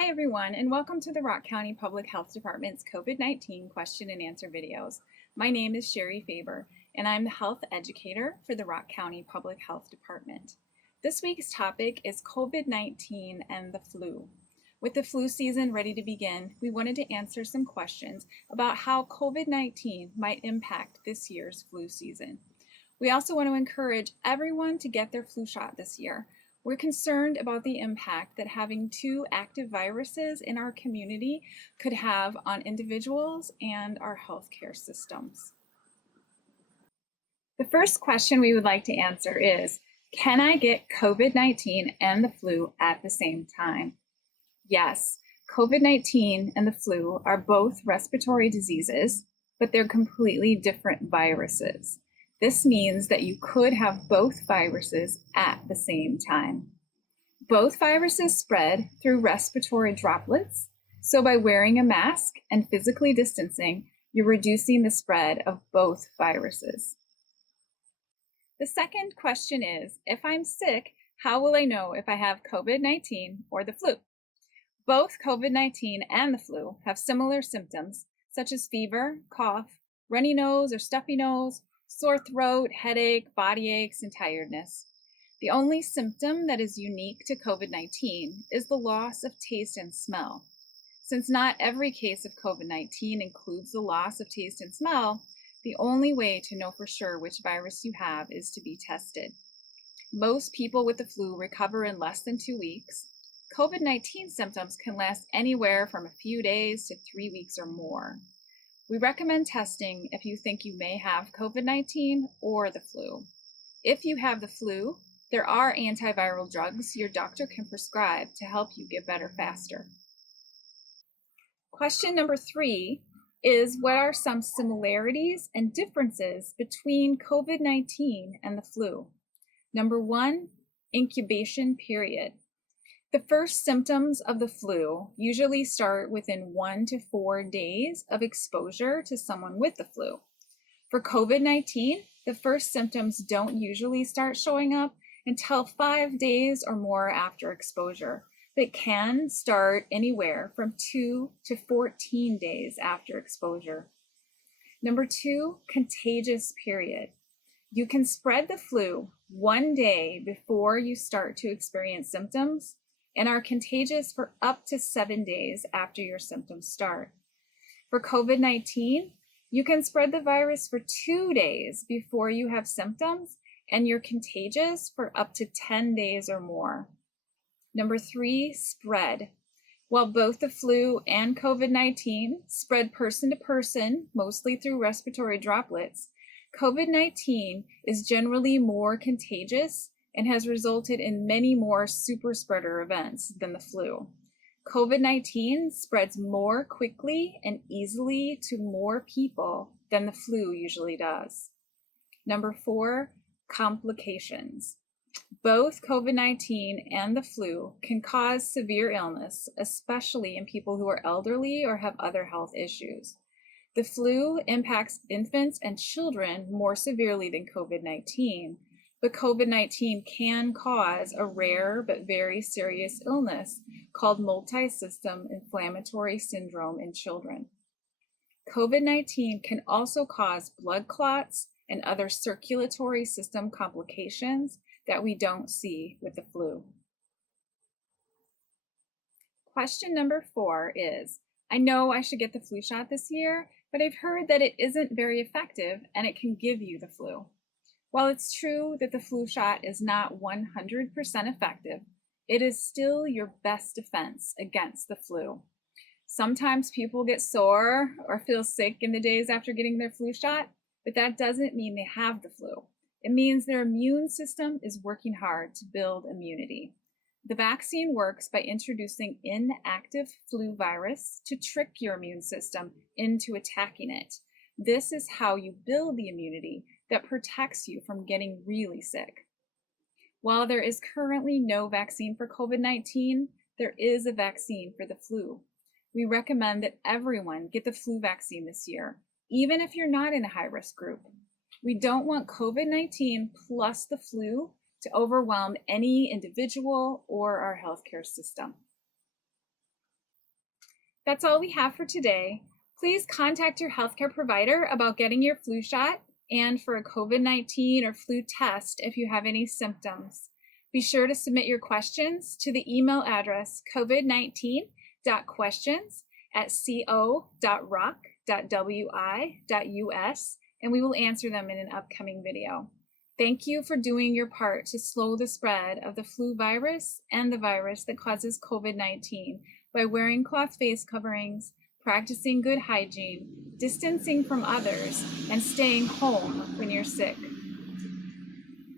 Hi everyone, and welcome to the Rock County Public Health Department's COVID-19 question and answer videos. My name is Shari Faber, and I'm the health educator for the Rock County Public Health Department. This week's topic is COVID-19 and the flu. With the flu season ready to begin, we wanted to answer some questions about how COVID-19 might impact this year's flu season. We also want to encourage everyone to get their flu shot this year. We're concerned about the impact that having two active viruses in our community could have on individuals and our healthcare systems. The first question we would like to answer is, can I get COVID-19 and the flu at the same time? Yes, COVID-19 and the flu are both respiratory diseases, but they're completely different viruses. This means that you could have both viruses at the same time. Both viruses spread through respiratory droplets, so by wearing a mask and physically distancing, you're reducing the spread of both viruses. The second question is, if I'm sick, how will I know if I have COVID-19 or the flu? Both COVID-19 and the flu have similar symptoms, such as fever, cough, runny nose or stuffy nose, sore throat, headache, body aches, and tiredness. The only symptom that is unique to COVID-19 is the loss of taste and smell. Since not every case of COVID-19 includes the loss of taste and smell, the only way to know for sure which virus you have is to be tested. Most people with the flu recover in less than 2 weeks. COVID-19 symptoms can last anywhere from a few days to 3 weeks or more. We recommend testing if you think you may have COVID-19 or the flu. If you have the flu, there are antiviral drugs your doctor can prescribe to help you get better faster. Question number 3 is, what are some similarities and differences between COVID-19 and the flu? Number 1, incubation period. The first symptoms of the flu usually start within 1 to 4 days of exposure to someone with the flu. For COVID-19, the first symptoms don't usually start showing up until 5 days or more after exposure. They can start anywhere from 2 to 14 days after exposure. Number 2, contagious period. You can spread the flu 1 day before you start to experience symptoms and are contagious for up to 7 days after your symptoms start. For COVID-19, you can spread the virus for 2 days before you have symptoms, and you're contagious for up to 10 days or more. Number 3, spread. While both the flu and COVID-19 spread person to person, mostly through respiratory droplets, COVID-19 is generally more contagious and has resulted in many more super spreader events than the flu. COVID-19 spreads more quickly and easily to more people than the flu usually does. Number 4, complications. Both COVID-19 and the flu can cause severe illness, especially in people who are elderly or have other health issues. The flu impacts infants and children more severely than COVID-19, but COVID-19 can cause a rare but very serious illness called multi-system inflammatory syndrome in children. COVID-19 can also cause blood clots and other circulatory system complications that we don't see with the flu. Question number 4 is, I know I should get the flu shot this year, but I've heard that it isn't very effective and it can give you the flu. While it's true that the flu shot is not 100% effective, it is still your best defense against the flu. Sometimes people get sore or feel sick in the days after getting their flu shot, but that doesn't mean they have the flu. It means their immune system is working hard to build immunity. The vaccine works by introducing inactive flu virus to trick your immune system into attacking it. This is how you build the immunity that protects you from getting really sick. While there is currently no vaccine for COVID-19, there is a vaccine for the flu. We recommend that everyone get the flu vaccine this year, even if you're not in a high-risk group. We don't want COVID-19 plus the flu to overwhelm any individual or our healthcare system. That's all we have for today. Please contact your healthcare provider about getting your flu shot and for a COVID-19 or flu test if you have any symptoms. Be sure to submit your questions to the email address covid19.questions@co.rock.wi.us, and we will answer them in an upcoming video. Thank you for doing your part to slow the spread of the flu virus and the virus that causes COVID-19 by wearing cloth face coverings, practicing good hygiene, distancing from others, and staying home when you're sick.